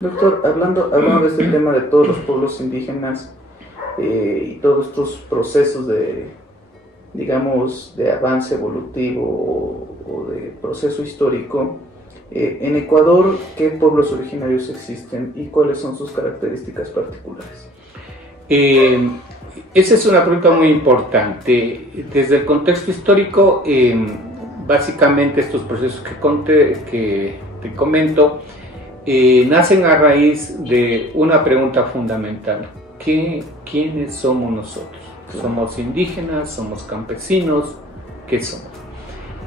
Doctor, hablando de este tema de todos los pueblos indígenas y todos estos procesos de, digamos, de avance evolutivo o de proceso histórico, en Ecuador, ¿qué pueblos originarios existen y cuáles son sus características particulares? Esa es una pregunta muy importante. Desde el contexto histórico, básicamente estos procesos que te comento, nacen a raíz de una pregunta fundamental: ¿quiénes somos nosotros? ¿Somos indígenas? ¿Somos campesinos? ¿Qué somos?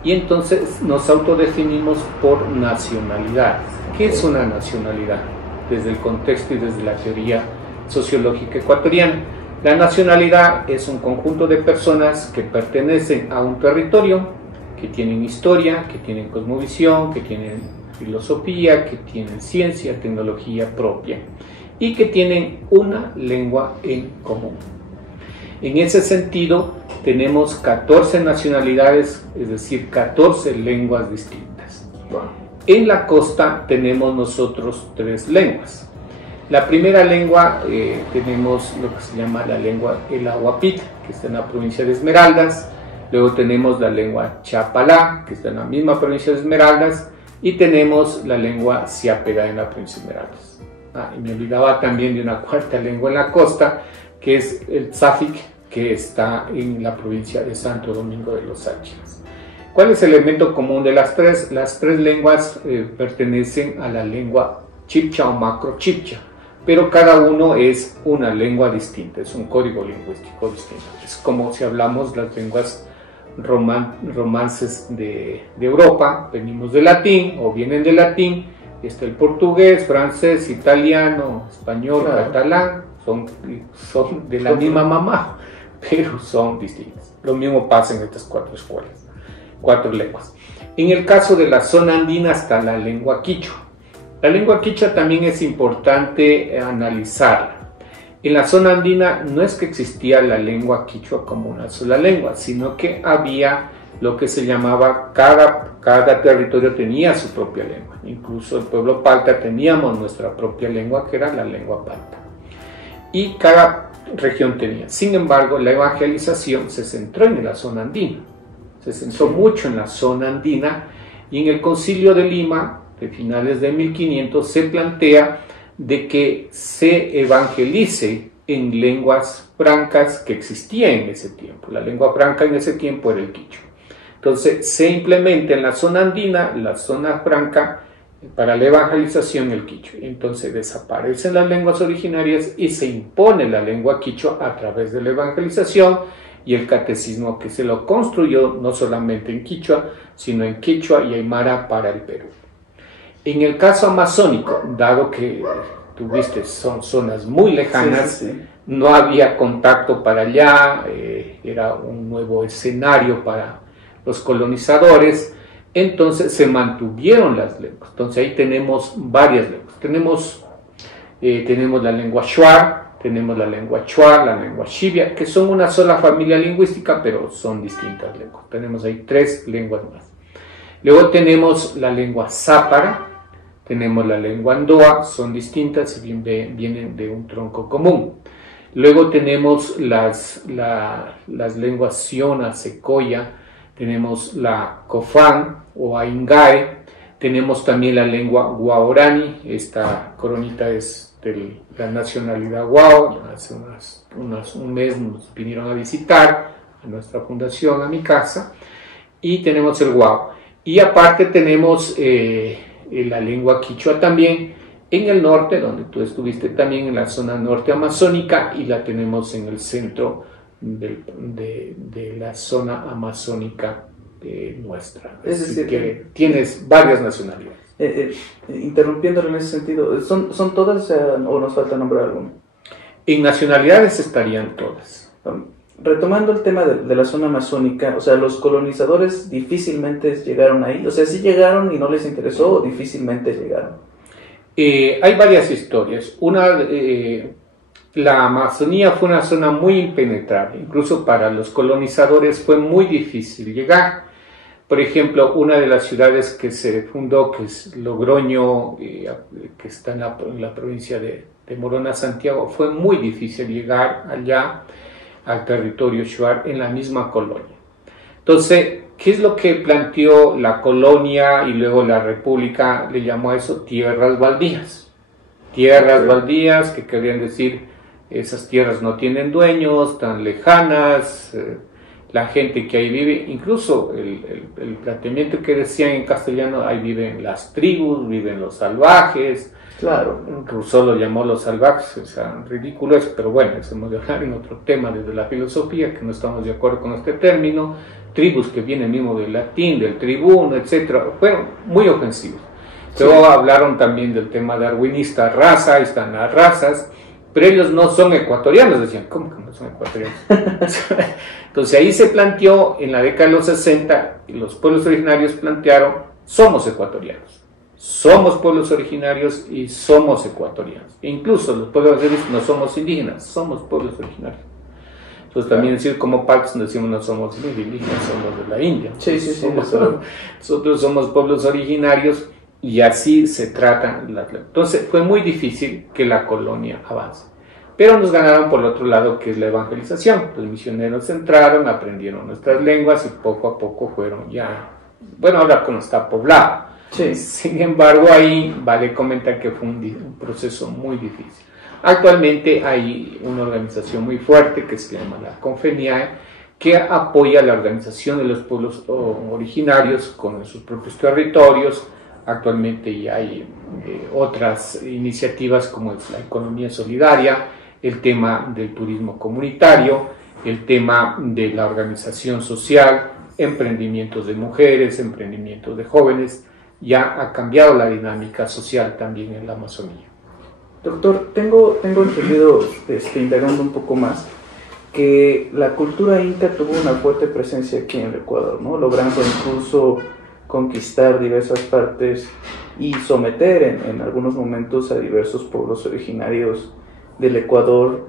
Y entonces nos autodefinimos por nacionalidades. ¿Qué es una nacionalidad? Desde el contexto y desde la teoría sociológica ecuatoriana, la nacionalidad es un conjunto de personas que pertenecen a un territorio, que tienen historia, que tienen cosmovisión, que tienen filosofía, que tienen ciencia, tecnología propia y que tienen una lengua en común. En ese sentido, tenemos 14 nacionalidades, es decir, 14 lenguas distintas. En la costa tenemos nosotros 3 lenguas. La primera lengua, tenemos lo que se llama la lengua el Ahuapit, que está en la provincia de Esmeraldas. Luego tenemos la lengua Chapalá, que está en la misma provincia de Esmeraldas. Y tenemos la lengua Siapega en la provincia de Esmeraldas. Y me olvidaba también de una cuarta lengua en la costa, que es el Tzafic, que está en la provincia de Santo Domingo de los Sáchilas. ¿Cuál es el elemento común de las tres? Las 3 lenguas pertenecen a la lengua chibcha o macro chibcha, pero cada uno es una lengua distinta, es un código lingüístico distinto. Es como si hablamos las lenguas romances de Europa, venimos del latín o vienen del latín, está el portugués, francés, italiano, español, catalán, son de la misma mamá, pero son distintas. Lo mismo pasa en estas 4 escuelas, 4 lenguas. En el caso de la zona andina está la lengua quichua. La lengua quichua también es importante analizarla. En la zona andina no es que existía la lengua quichua como una sola lengua, sino que había lo que se llamaba, cada territorio tenía su propia lengua. Incluso el pueblo Palta teníamos nuestra propia lengua, que era la lengua Palta. Y cada región tenía. Sin embargo, la evangelización se centró en la zona andina. Se centró mucho en la zona andina, y en el Concilio de Lima, de finales de 1500, se plantea de que se evangelice en lenguas francas que existían en ese tiempo. La lengua franca en ese tiempo era el quichua. Entonces se implementa en la zona andina, la zona franca, para la evangelización el quichua. Entonces desaparecen las lenguas originarias y se impone la lengua quichua a través de la evangelización y el catecismo, que se lo construyó no solamente en quichua, sino en quichua y aymara para el Perú. En el caso amazónico, dado que tuviste, son zonas muy lejanas, no había contacto para allá, era un nuevo escenario para los colonizadores, entonces se mantuvieron las lenguas. Entonces ahí tenemos varias lenguas. Tenemos la lengua shuar, tenemos la lengua chuar, la lengua xibia, que son una sola familia lingüística, pero son distintas lenguas. Tenemos ahí 3 lenguas más. Luego tenemos la lengua zápara, tenemos la lengua andoa, son distintas y vienen de un tronco común. Luego tenemos las lenguas siona, secoya, tenemos la cofán o aingae, tenemos también la lengua guaorani. Esta coronita es de la nacionalidad guao. Hace un mes nos vinieron a visitar a nuestra fundación, a mi casa, y tenemos el guao. Y aparte tenemos la lengua quichua también en el norte, donde tú estuviste también, en la zona norte amazónica, y la tenemos en el centro de la zona amazónica nuestra. Es decir, que tienes varias nacionalidades. Interrumpiéndolo en ese sentido, ¿son todas o nos falta nombrar alguna? En nacionalidades estarían todas. Retomando el tema de la zona amazónica, o sea, los colonizadores difícilmente llegaron ahí, o sea, sí llegaron y no les interesó, o difícilmente llegaron. Hay varias historias. La Amazonía fue una zona muy impenetrable, incluso para los colonizadores fue muy difícil llegar. Por ejemplo, una de las ciudades que se fundó, que es Logroño, que está en la provincia de Morona, Santiago, fue muy difícil llegar allá al territorio shuar en la misma colonia. Entonces, ¿qué es lo que planteó la colonia y luego la república? Le llamó a eso tierras baldías. Tierras baldías, que querían decir, esas tierras no tienen dueños, tan lejanas, la gente que ahí vive, incluso el planteamiento que decían en castellano, ahí viven las tribus, viven los salvajes. Claro. Rousseau lo llamó los salvajes, o sea, ridículo eso, pero bueno, eso hemos de hablar en otro tema desde la filosofía, que no estamos de acuerdo con este término. Tribus que vienen mismo del latín, del tribuno, etcétera, fueron muy ofensivos. Luego hablaron también del tema darwinista, raza, ahí están las razas, pero ellos no son ecuatorianos, decían, ¿cómo que no son ecuatorianos? Entonces ahí se planteó, en la década de los 60, y los pueblos originarios plantearon, somos ecuatorianos, somos pueblos originarios y somos ecuatorianos. E incluso los pueblos originarios no somos indígenas, somos pueblos originarios. Entonces también decir como Pax decimos no somos indígenas, somos de la India. Sí, sí, sí. Nosotros somos pueblos originarios y así se tratan. Entonces fue muy difícil que la colonia avance. Pero nos ganaron por el otro lado, que es la evangelización. Los misioneros entraron, aprendieron nuestras lenguas y poco a poco fueron ya, bueno, ahora como está poblado. Sí. Sin embargo, ahí vale comentar que fue un proceso muy difícil. Actualmente hay una organización muy fuerte que se llama la Confeniae, que apoya la organización de los pueblos originarios con sus propios territorios. Actualmente ya hay otras iniciativas como es la economía solidaria, el tema del turismo comunitario, el tema de la organización social, emprendimientos de mujeres, emprendimientos de jóvenes. Ya ha cambiado la dinámica social también en la Amazonía. Doctor, tengo entendido, indagando un poco más, que la cultura inca tuvo una fuerte presencia aquí en el Ecuador, ¿no? Logrando incluso conquistar diversas partes y someter en algunos momentos a diversos pueblos originarios del Ecuador,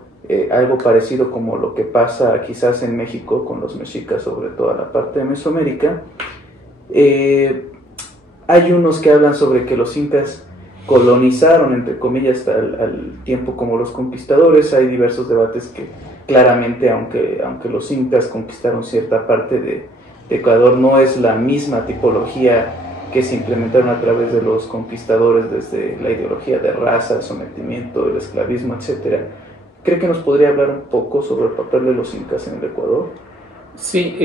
algo parecido como lo que pasa quizás en México con los mexicas, sobre toda la parte de Mesoamérica. Hay unos que hablan sobre que los incas colonizaron, entre comillas, al tiempo como los conquistadores. Hay diversos debates que claramente, aunque los incas conquistaron cierta parte de Ecuador, no es la misma tipología que se implementaron a través de los conquistadores desde la ideología de raza, el sometimiento, el esclavismo, etc. ¿Cree que nos podría hablar un poco sobre el papel de los incas en el Ecuador? Sí,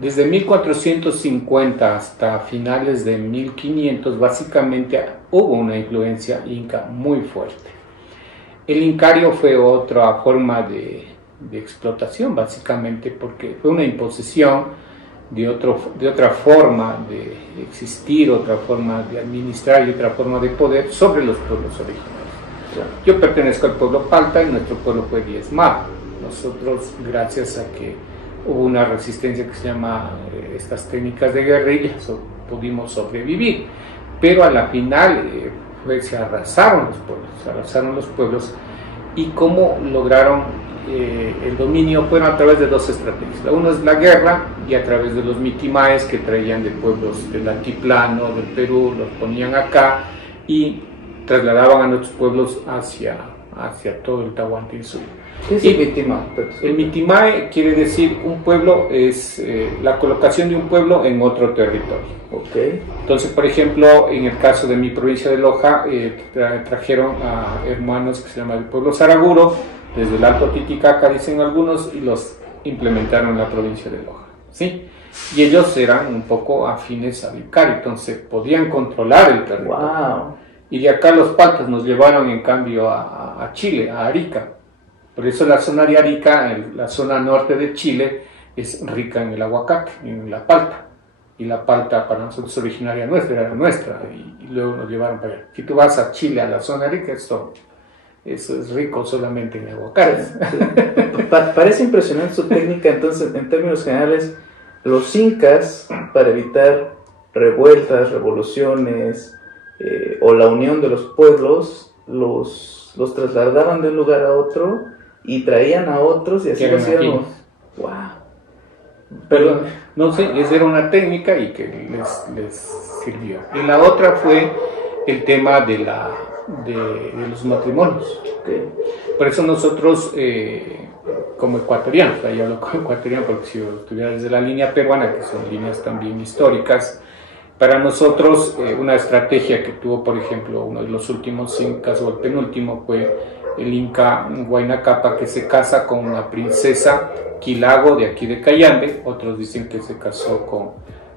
desde 1450 hasta finales de 1500 básicamente hubo una influencia inca muy fuerte. El incario fue otra forma de explotación básicamente, porque fue una imposición de otra forma de existir, otra forma de administrar y otra forma de poder sobre los pueblos originarios. Claro. Yo pertenezco al pueblo Palta y nuestro pueblo fue diezmado. Nosotros, gracias a que hubo una resistencia que se llama estas técnicas de guerrilla, pudimos sobrevivir, pero a la final se arrasaron los pueblos, y cómo lograron el dominio fueron a través de dos estrategias. Una es la guerra, y a través de los mitimaes que traían de pueblos del altiplano, del Perú, los ponían acá y trasladaban a nuestros pueblos hacia todo el Tahuantinsuyo. ¿Qué es el mitimae? El mitimae quiere decir un pueblo, es la colocación de un pueblo en otro territorio. Okay. Entonces, por ejemplo, en el caso de mi provincia de Loja, trajeron a hermanos que se llaman el pueblo Saraguro, desde el Alto Titicaca, dicen algunos, y los implementaron en la provincia de Loja, ¿sí? Y ellos eran un poco afines a Vilcari, entonces podían controlar el territorio. Wow. Y de acá los paltas nos llevaron en cambio a Chile, a Arica. Por eso la zona de Arica, la zona norte de Chile, es rica en el aguacate, en la palta. Y la palta para nosotros originaria nuestra, era nuestra, y luego nos llevaron para allá. Si tú vas a Chile, a la zona rica, eso es rico solamente en aguacate. Parece impresionante su técnica. Entonces, en términos generales, los incas, para evitar revueltas, revoluciones, o la unión de los pueblos, los trasladaban de un lugar a otro y traían a otros y así lo hacíamos. ¡Wow! Perdón. No sé, esa era una técnica y que les sirvió. Y la otra fue el tema de los matrimonios. Okay. Por eso nosotros, como ecuatorianos, yo hablo como ecuatoriano porque si yo estuviera desde la línea peruana, que son líneas también históricas, para nosotros una estrategia que tuvo, por ejemplo, uno de los últimos incas, o el penúltimo, fue el inca Huayna Cápac, que se casa con una princesa Quilago de aquí de Cayambe. Otros dicen que se casó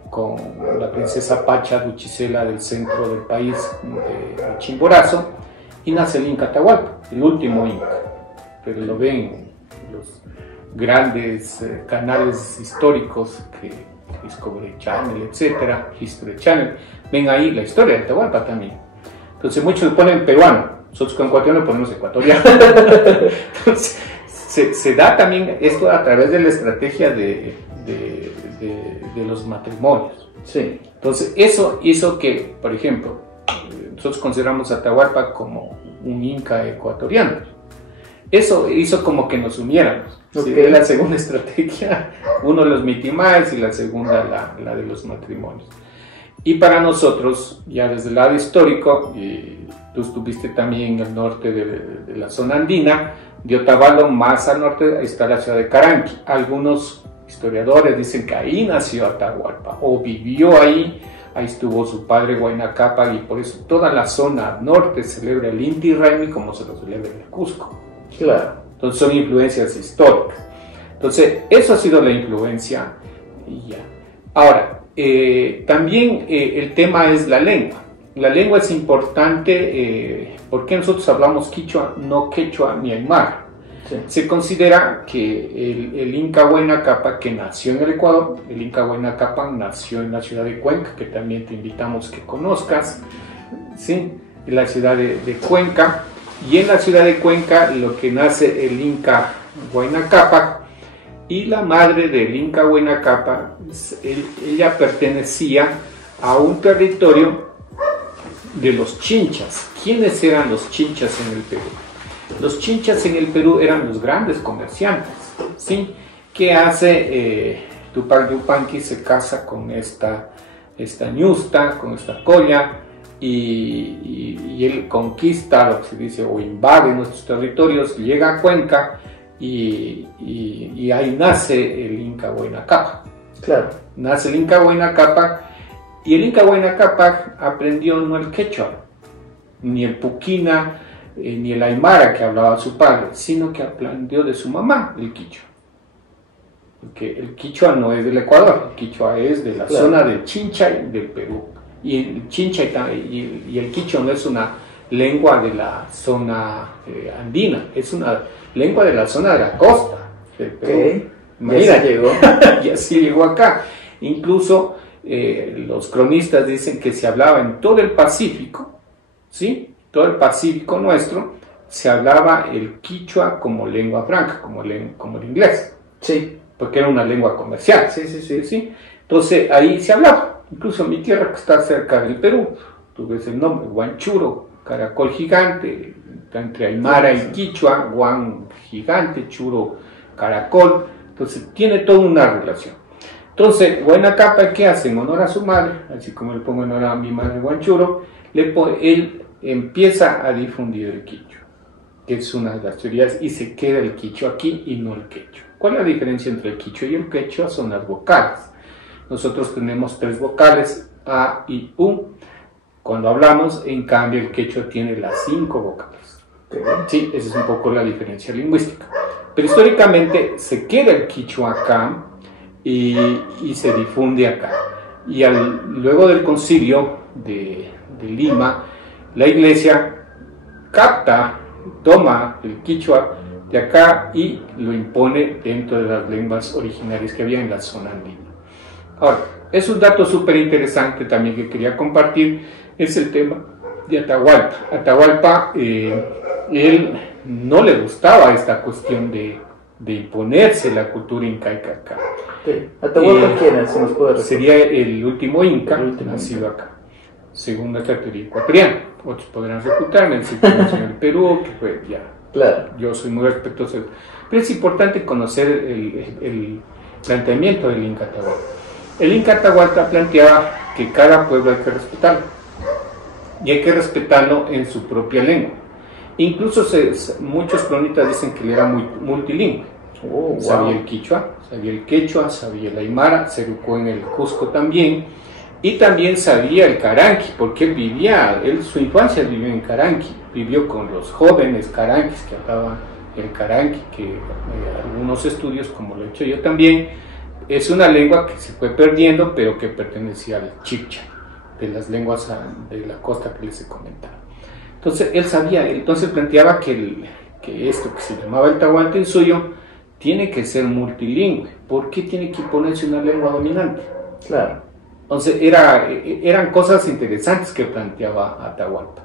con la princesa Pacha Duchicela del centro del país, de Chimborazo, y nace el Inca Atahualpa, el último inca. Pero lo ven en los grandes canales históricos que Discovery Channel, etcétera, History Channel, ven ahí la historia de Atahualpa también. Entonces muchos le ponen peruano, nosotros con ecuatoriano ponemos ecuatoriano. Entonces se da también esto a través de la estrategia de los matrimonios. Sí. Entonces eso hizo que, por ejemplo, nosotros consideramos a Atahualpa como un inca ecuatoriano. Eso hizo como que nos uniéramos. Okay. ¿Sí? La segunda estrategia, uno los mitimais y la segunda la de los matrimonios. Y para nosotros, ya desde el lado histórico, tú estuviste también en el norte de la zona andina, de Otavalo más al norte está la ciudad de Caranqui. Algunos historiadores dicen que ahí nació Atahualpa o vivió ahí estuvo su padre Huayna Cápac, y por eso toda la zona norte celebra el Inti Raymi como se lo celebra en el Cusco. Claro. Entonces son influencias históricas. Entonces eso ha sido la influencia y ya. Ahora, también el tema es la lengua. La lengua es importante porque nosotros hablamos quichua, no quechua ni aymara. Sí. Se considera que el Inca Huayna Cápac, que nació en el Ecuador, el Inca Huayna Cápac nació en la ciudad de Cuenca, que también te invitamos que conozcas, ¿sí? En la ciudad de Cuenca. Y en la ciudad de Cuenca lo que nace el Inca Huayna Cápac, y la madre del Inca Huayna Cápac, ella pertenecía a un territorio de los chinchas. ¿Quiénes eran los chinchas en el Perú? Los chinchas en el Perú eran los grandes comerciantes, ¿sí? ¿Qué hace Tupac Yupanqui? Se casa con esta ñusta, con esta colla, y él conquista, lo que se dice, o invade nuestros territorios, llega a Cuenca, y ahí nace el Inca Huayna Cápac. Claro. Nace el Inca Huayna Cápac, y el Inca Huayna Cápac aprendió no el quechua, ni el puquina, ni el aymara que hablaba su padre, sino que aprendió de su mamá el quichua. Porque el quichua no es del Ecuador, el quichua es de la zona del Chinchay del Perú. Y el Chinchay y el quichua no es una lengua de la zona andina, es una lengua de la zona de la costa del Perú. Okay. Mira, llegó. Y así llegó acá. Incluso los cronistas dicen que se hablaba en todo el Pacífico, ¿sí? Todo el Pacífico nuestro, se hablaba el quichua como lengua franca, como el inglés. Sí. Porque era una lengua comercial. Sí. Entonces ahí se hablaba. Incluso mi tierra, que está cerca del Perú, tú ves el nombre, Huanchuro, caracol gigante, entre aymara y quichua, Huan gigante, churo, caracol. Entonces tiene toda una relación. Entonces, Huayna Cápac, ¿qué hace? En honor a su madre, así como le pongo en honor a mi madre Huanchuro, él empieza a difundir el quichua, que es una de las teorías, y se queda el quichua aquí y no el quechua. ¿Cuál es la diferencia entre el quichua y el quechua? Son las vocales. Nosotros tenemos 3 vocales, A y U. Cuando hablamos, en cambio, el quechua tiene las 5 vocales. Sí, esa es un poco la diferencia lingüística. Pero históricamente se queda el quichua acá y se difunde acá. Y luego del concilio de Lima, la iglesia toma el quichua de acá y lo impone dentro de las lenguas originarias que había en la zona andina. Ahora, es un dato súper interesante también que quería compartir, es el tema de Atahualpa. Atahualpa, él no le gustaba esta cuestión de imponerse la cultura incaica acá. Okay. ¿Atahualpa quién es? ¿Se nos puede recordar? Sería el último inca nacido acá, según nuestra teoría ecuatoriana. Otros podrán refutarme, el sitio nació en el Perú, que fue ya. Claro. Yo soy muy respetuoso. Pero es importante conocer planteamiento del Inca Atahualpa. El Inca Atahualpa planteaba que cada pueblo hay que respetarlo, y hay que respetarlo en su propia lengua. Incluso muchos cronistas dicen que él era muy multilingüe. Sabía el quechua, sabía el aymara, se educó en el Cusco también, y también sabía el caranqui, porque su infancia vivió en Caranqui, vivió con los jóvenes caranquis que hablaban el caranqui, que algunos estudios, como lo he hecho yo también, es una lengua que se fue perdiendo, pero que pertenecía al chibcha, de las lenguas de la costa que les he comentado. Entonces él sabía, entonces planteaba que esto que se llamaba el Tahuantinsuyo tiene que ser multilingüe. ¿Por qué tiene que ponerse una lengua dominante? Claro. Entonces eran cosas interesantes que planteaba Atahualpa.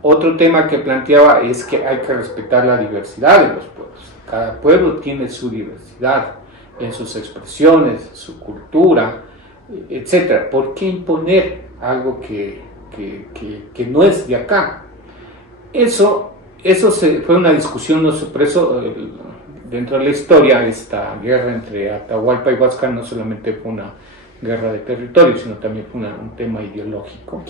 Otro tema que planteaba es que hay que respetar la diversidad de los pueblos. Cada pueblo tiene su diversidad en sus expresiones, su cultura, etc. ¿Por qué imponer algo que no es de acá? Eso fue una discusión, por eso dentro de la historia esta guerra entre Atahualpa y Huáscar no solamente fue una guerra de territorio, sino también fue un tema ideológico.